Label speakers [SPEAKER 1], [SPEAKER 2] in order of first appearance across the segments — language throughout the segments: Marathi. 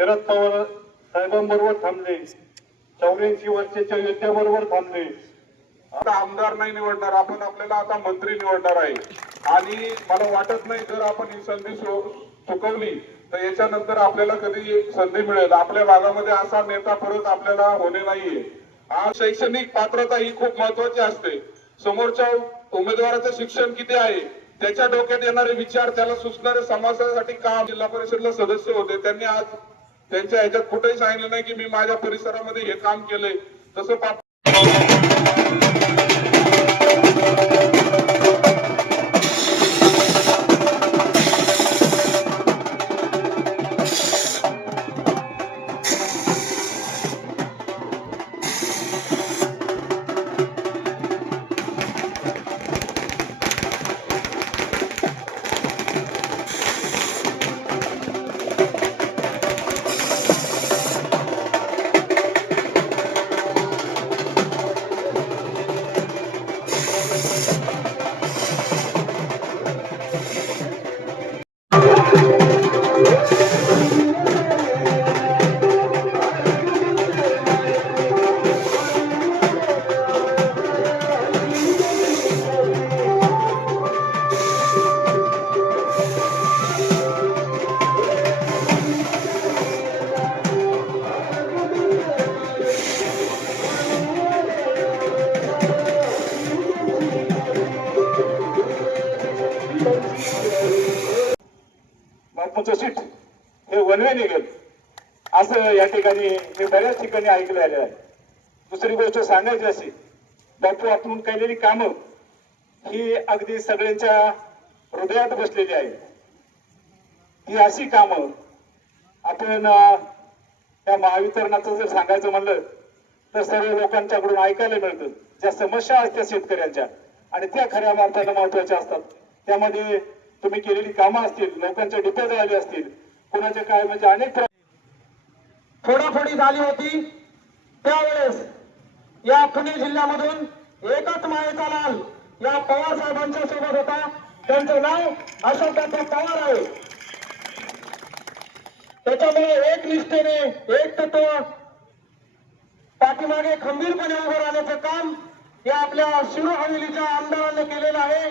[SPEAKER 1] शरद पवार साहेबांबरोबर थांबले. चौऱ्याऐंशी वर्षाच्या योद्ध्याबरोबर थांबले.
[SPEAKER 2] आता आमदार नाही निवडणार आपण आपल्याला आता मंत्री निवडणार आहे. आणि मला वाटत नाही जर आपण ही संधी चुकवली तर याच्यानंतर आपल्याला कधी संधी मिळेल. आपल्या भागामध्ये असा नेता परत आपल्याला होणे नाहीये. आज शैक्षणिक पात्रता ही खूप महत्वाची असते. समोरच्या उमेदवाराचं शिक्षण किती आहे त्याच्या डोक्यात येणारे विचार त्याला सुचणारे समाजासाठी काम जिल्हा परिषदला सदस्य होते त्यांनी आज त्यांच्या ह्याच्यात कुठेही सांगितलं नाही की मी माझ्या परिसरामध्ये हे काम केलंय. तसं
[SPEAKER 1] ठिकाणी मी बऱ्याच ठिकाणी ऐकलं आलेलं आहे. दुसरी गोष्ट सांगायची अशी बापू आपण केलेली कामं ही अगदी सगळ्यांच्या हृदयात बसलेली आहे ही अशी कामं आपण त्या महावितरणाचं जर सांगायचं म्हणलं तर सर्व लोकांच्याकडून ऐकायला मिळतं. ज्या समस्या असतात शेतकऱ्यांच्या आणि त्या खऱ्या अर्थानं महत्त्वाच्या असतात. त्यामध्ये तुम्ही केलेली कामं असतील लोकांच्या डिपो आले असतील कोणाच्या काय म्हणजे अनेक
[SPEAKER 3] फोडाफोडी झाली होती. त्यावेळेस या पुणे जिल्ह्यामधून एकच मायेचा लाल या पवार साहेबांच्या सोबत होता. त्यांचं नाव अशोकदादा पवार आहे. त्याच्यामुळे एक निष्ठेने एक तत्व पाठीमागे खंबीरपणे उभं राहण्याचं काम या आपल्या शिरो हवेलीच्या आमदारांनी केलेलं आहे.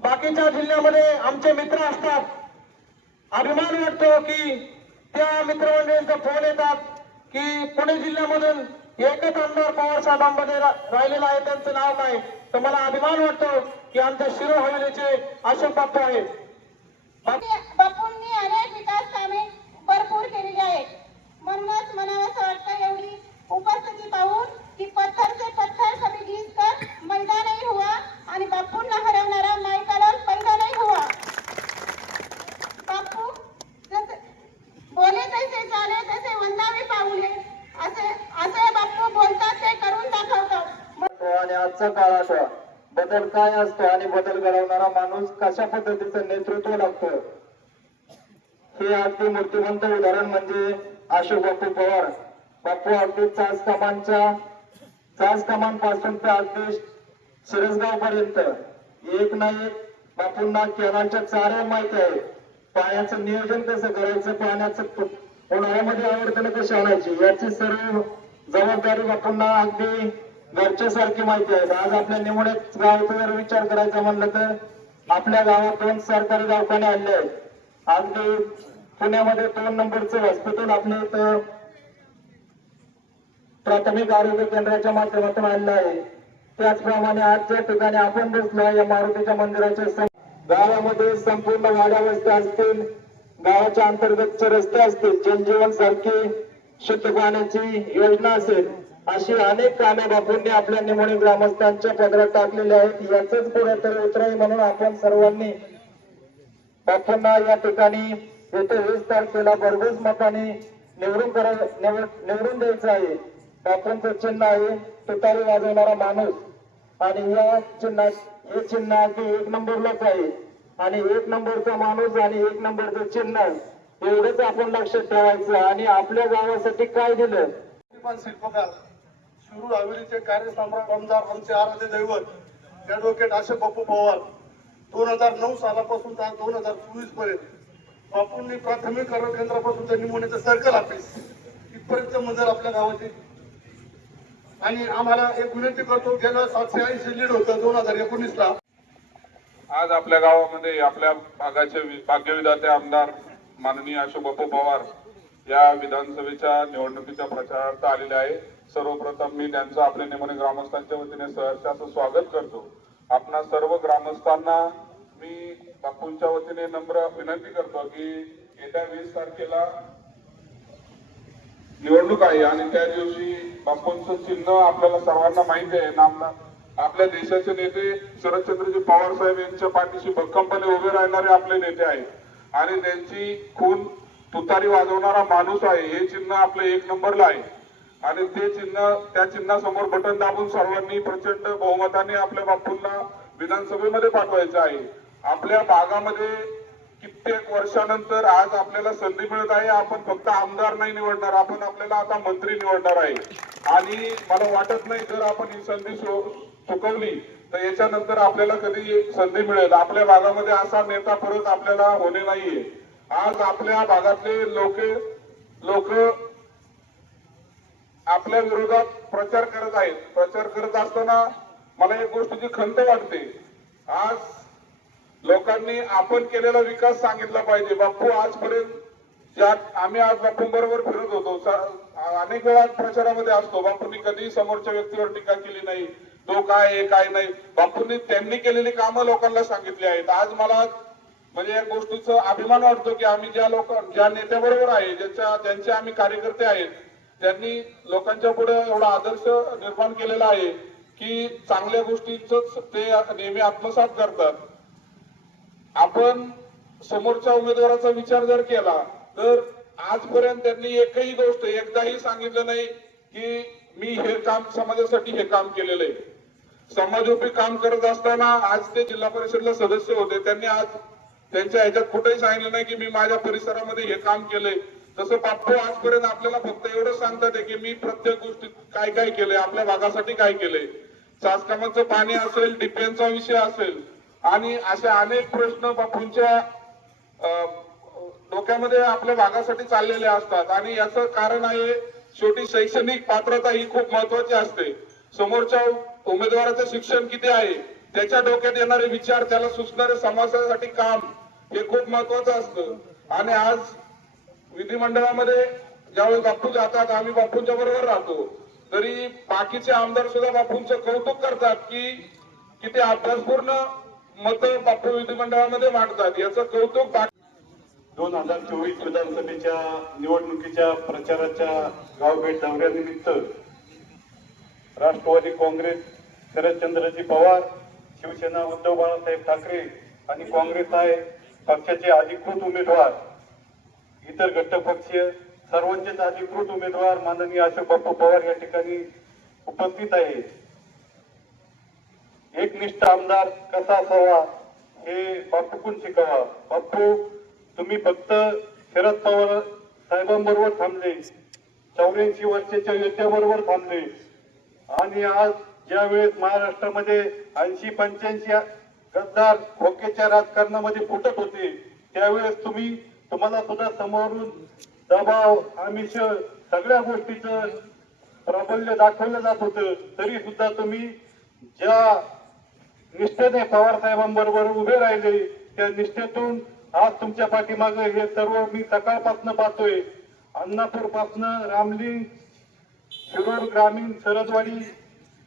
[SPEAKER 3] बाकीच्या जिल्ह्यामध्ये आमचे मित्र असतात. अभिमान वाटतो की त्या मित्रमंडळींचा फोन येतात की पुणे जिल्ह्यामधून एकच आमदार पवार साहेबांमध्ये राहिलेलं आहे त्यांचं नाव काय तर मला अभिमान वाटतो की आमच्या शिरो हवेलीचे अशोक बाप्पू आहेत.
[SPEAKER 4] बापूंनी अनेक विकास कामे भरपूर केलेली आहेत. म्हणूनच म्हणावं असं वाटतं एवढी उपस्थिती पाहून की पत्थर से पत्थर कभी घिस कर मैदानही हुआ आणि बापूंना हरवणारा मायकाला पैदा नहीं हुआ बापू जसे बोले तसे चाले तसे वंदावे पाऊले असे असे बापू बोलतात ते करून दाखवतात
[SPEAKER 3] आणि आजचा काळ आठवा बदल काय असतो आणि बदल घडवणारा माणूस कशा पद्धतीचं नेतृत्व लागतं? हे अगदी मूर्तिमंत उदाहरण म्हणजे अशोक बापू पवार. बापू अगदी चास कमानच्या चास कमानपासून ते अगदी शिरसगाव पर्यंत एक ना एक बापूंना कॅनलच्या चारे माहिती आहे पाण्याचं नियोजन कसं करायचं पाण्याचं उन्हाळ्यामध्ये आवर्तन कशी आणायची याची सर्व जबाबदारी बापूंना अगदी घरच्यासारखी माहिती आहे. आज आपल्या निवडक गावाचा जर विचार करायचा म्हणलं तर आपल्या गावात दोन सरकारी दवाखाने आणले आहेत. अगदी पुण्यामध्ये दोन नंबरचं हॉस्पिटल आपल्या इथं प्राथमिक आरोग्य केंद्राच्या माध्यमातून आणलं आहे. त्याचप्रमाणे आज ज्या ठिकाणी आपण बसलो या मारुतीच्या मंदिराच्या सम- गावामध्ये संपूर्ण वाड्या वस्त्या असतील गावाच्या अंतर्गतचे रस्ते असतील जनजीवन सारखी शुद्ध पाण्याची योजना असेल अशी अनेक कामे बापूंनी आपल्या निमोणी ग्रामस्थांच्या पदरात टाकलेली आहेत. याच कुठेतरी उतराई म्हणून आपण सर्वांनी बापूंना या ठिकाणी येथे वीस तारखेला भरघोस मताने निवडून करा निवडून द्यायचं आहे. बापूंचं चिन्ह आहे तुतारी वाजवणारा माणूस. आणि या चिन्हात हे चिन्ह अगदी एक नंबरलाच आहे. आणि एक नंबरचा माणूस आणि एक नंबरचं चिन्ह एवढंच आपण लक्षात ठेवायचं आणि आपल्या गावासाठी काय दिलं?
[SPEAKER 5] पण शिल्पकार शिरूर हवेलीचे कार्यसम्राट आमदार आमचे आराध्य दैवत ऍडव्होकेट अशोक बापू पवार. दोन हजार नऊ सालापासून दोन हजार चोवीसपर्यंत बापूंनी प्राथमिक आरोग्य केंद्रापासून त्यांनी निमोनियाचं सर्कल ऑफिस इथपर्यंत मंजर आपल्या गावाची. आणि आम्हाला एक विनंती करतो गेलं सातशे ऐंशी लीड होतं दोन हजार एकोणीस ला
[SPEAKER 2] आज आपल्या गावामध्ये आपल्या भागाचे भाग्यविधाते आमदार माननीय अशोक बापू पवार या विधानसभेच्या निवडणुकीच्या प्रचारार्थ आलेले आहे सर्वप्रथम मी त्यांचं आपल्या निमोने ग्रामस्थांच्या वतीने सहर्ष स्वागत करतो. आपणा सर्व ग्रामस्थांना मी बापूंच्या वतीने नम्र विनंती करतो की येत्या वीस तारखेला निवडणूक आहे आणि त्या दिवशी बापूंचं चिन्ह आपल्याला सर्वांना माहिती आहे. नामना आपल्या देशाचे नेते शरदचंद्रजी पवार साहेब यांच्या पाठीशी भक्कमपणे उभे राहणारे आपले नेते आहेत. आणि त्यांची खून तुतारी वाजवणारा माणूस आहे. हे चिन्ह आपलं एक नंबरला आहे. आणि ते चिन्ह त्या चिन्हासमोर बटन दाबून सर्वांनी प्रचंड बहुमताने आपल्या बापूंना विधानसभेमध्ये पाठवायचं आहे. आपल्या भागामध्ये कित्येक वर्षानंतर आज आपल्याला संधी मिळत आहे. आपण फक्त आमदार नाही निवडणार आपण आपल्याला आता मंत्री निवडणार आहे. आणि मला वाटत नाही जर आपण ही संधी चुकवली तर याच्यानंतर आपल्याला कधी संधी मिळेल. आपल्या भागामध्ये असा नेता परत आपल्याला होणे नाहीये. आज आपल्या भागातले लोक लोक आपल्या विरोधात प्रचार करत आहेत. प्रचार करत असताना मला एक गोष्टीची खंत वाटते. आज लोकांनी आपण केलेला विकास सांगितला पाहिजे. बापू आजपर्यंत ज्या आम्ही आज बापू बरोबर फिरत होतो अनेक वेळा प्रचारामध्ये असतो. बापूंनी कधी समोरच्या व्यक्तीवर टीका केली नाही. तो काय आहे काय नाही. बापूंनी त्यांनी केलेली कामं लोकांना सांगितली आहेत. आज मला म्हणजे या गोष्टीचा अभिमान वाटतो की आम्ही ज्या लोक ज्या नेत्याबरोबर आहे ज्याच्या ज्यांचे आम्ही कार्यकर्ते आहेत त्यांनी लोकांच्या पुढे एवढा आदर्श निर्माण केलेला आहे की चांगल्या गोष्टींच ते नेहमी आत्मसात करतात. आपण समोरच्या उमेदवाराचा विचार जर केला तर आजपर्यंत त्यांनी एकही गोष्ट एकदाही सांगितलं नाही की मी हे काम समाजासाठी हे काम केलेलं आहे. समाजोपी काम करत असताना आज ते जिल्हा परिषदला सदस्य होते. त्यांनी आज त्यांच्या ह्याच्यात कुठेही सांगितलं नाही की मी माझ्या परिसरामध्ये हे काम केलंय. तसं बाप्पू हो, आजपर्यंत आपल्याला फक्त एवढंच सांगतात की मी प्रत्येक गोष्टीत काय काय केलंय आपल्या भागासाठी काय केलंय. चाचकामाचं पाणी असेल डिफेन्सचा विषय असेल आणि असे अनेक प्रश्न बापूंच्या डोक्यामध्ये आपल्या भागासाठी चाललेले असतात. आणि याचं कारण आहे शेवटी शैक्षणिक पात्रता ही खूप महत्वाची असते. समोरच्या उमेदवाराचं शिक्षण किती आहे त्याच्या डोक्यात येणारे विचार त्याला सुचणारे समाजासाठी काम हे खूप महत्वाचं असतं. आणि आज विधिमंडळामध्ये ज्यावेळेस बापू जातात आम्ही बापूंच्या बरोबर राहतो. तरी बाकीचे आमदार सुद्धा बापूंचं कौतुक करतात की किती अभ्यासपूर्ण मत बापू विधिमंडळामध्ये मांडतात. याचं कौतुक
[SPEAKER 6] दोन हजार चोवीस विधानसभेच्या निवडणुकीच्या प्रचाराच्या गावभेट दौऱ्यानिमित्त राष्ट्रवादी काँग्रेस शरदचंद्रजी पवार शिवसेना उद्धव बाळासाहेब ठाकरे आणि काँग्रेस आहे पक्षाचे अधिकृत उमेदवार. इतर घटकपक्षीय सर्वांचेच अधिकृत उमेदवार माननीय अशोक बाप्पू पवार या ठिकाणी उपस्थित आहेत एकनिष्ठ आमदार कसा असावा हे बाप्पूकून शिकावा. बाप्पू तुम्ही फक्त शरद पवार साहेबांबरोबर थांबले चौऱ्याऐंशी वर्षाच्या युद्धाबरोबर थांबले. आणि आज ज्या वेळेस महाराष्ट्रामध्ये ऐंशी पंच्याऐंशी गद्दार खोकेच्या राजकारणामध्ये फुटत होते त्यावेळेस तुम्ही तुम्हाला सुद्धा समोरून दबाव आमिष सगळ्या गोष्टीचं प्राबल्य दाखवलं जात होतं. तरी सुद्धा तुम्ही ज्या निष्ठेने पवार साहेबांबरोबर उभे राहिले त्या निष्ठेतून आज तुमच्या पाठीमाग हे सर्व मी सकाळपासून पाहतोय. अन्नापूर पासनं रामलिंग शिरोड ग्रामीण सरदवाडी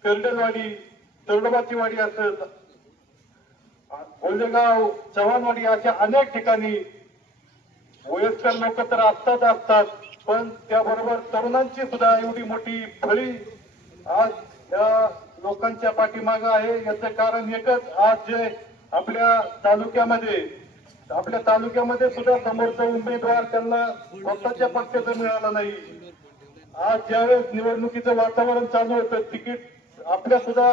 [SPEAKER 6] कर्डलवाडी तरडोबाचीवाडी असत कोल्हेगाव चव्हाणवाडी अशा अनेक ठिकाणी वयस्कर लोक तर असतात असतात. पण त्याबरोबर तरुणांची सुद्धा एवढी मोठी फळी आज या लोकांच्या पाठीमागं आहे. याचं कारण एकच आज जे आपल्या तालुक्यामध्ये आपल्या तालुक्यामध्ये सुद्धा समोरचा उमेदवार त्यांना स्वतःच्या पक्षाचं मिळाला नाही. आज ज्यावेळेस निवडणुकीचं वातावरण चालू होतं तिकीट आपल्या सुद्धा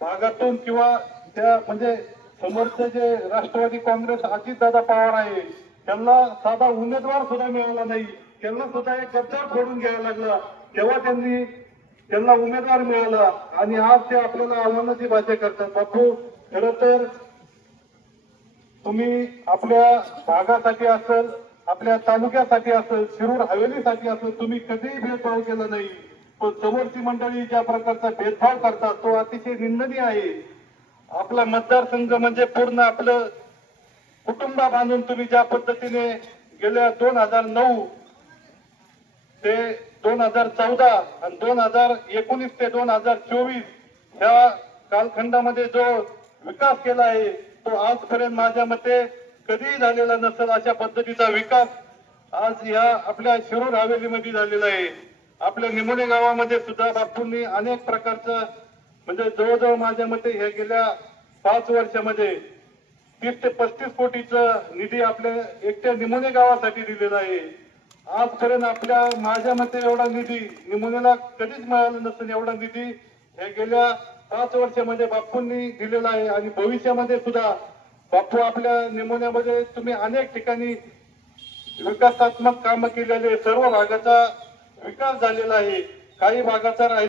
[SPEAKER 6] भागातून किंवा त्या म्हणजे समोरचे जे राष्ट्रवादी काँग्रेस अजितदादा पवार आहे त्यांना साधा उमेदवार सुद्धा मिळाला नाही. त्यांना सुद्धा एक गद्दार फोडून घ्यायला लागला. तेव्हा त्यांनी त्यांना उमेदवार मिळाला. आणि आज ते आपल्याला आव्हानाची भाषा करतात. बापू खर तर तुम्ही आपल्या भागासाठी असेल आपल्या तालुक्यासाठी असेल शिरूर हवेलीसाठी असेल तुम्ही कधीही भेदभाव केला नाही. पण समोरची मंडळी ज्या प्रकारचा भेदभाव करतात तो अतिशय निंदनीय आहे. आपला मतदारसंघ म्हणजे पूर्ण आपलं कुटुंबा बांधून तुम्ही ज्या पद्धतीने गेल्या दोन हजार नऊ ते दोन हजार चौदा आणि दोन हजार एकोणीस ते दोन हजार चोवीस ह्या कालखंडामध्ये जो विकास केला आहे तो आजपर्यंत माझ्या मते कधीही झालेला नसेल अशा पद्धतीचा विकास आज या आपल्या शिरूर हवेलीमध्ये झालेला आहे. आपल्या निमोणे गावामध्ये सुद्धा बापूंनी अनेक प्रकारचं म्हणजे जवळजवळ माझ्या मते हे गेल्या पाच वर्षामध्ये तीस ते पस्तीस कोटीचा निधी आपल्या एकट्या निमोने गावासाठी दिलेला आहे. आजपर्यंत आपल्या माझ्या मते एवढा निधी निमोनेला कधीच मिळाला नसेल एवढा निधी हे गेल्या पाच वर्षामध्ये बापूंनी दिलेला आहे आणि भविष्यामध्ये सुद्धा बापू आपल्या निमोन्यामध्ये तुम्ही अनेक ठिकाणी विकासात्मक कामं केलेले सर्व भागाचा विकास झालेला आहे. काही भागाचा राहिला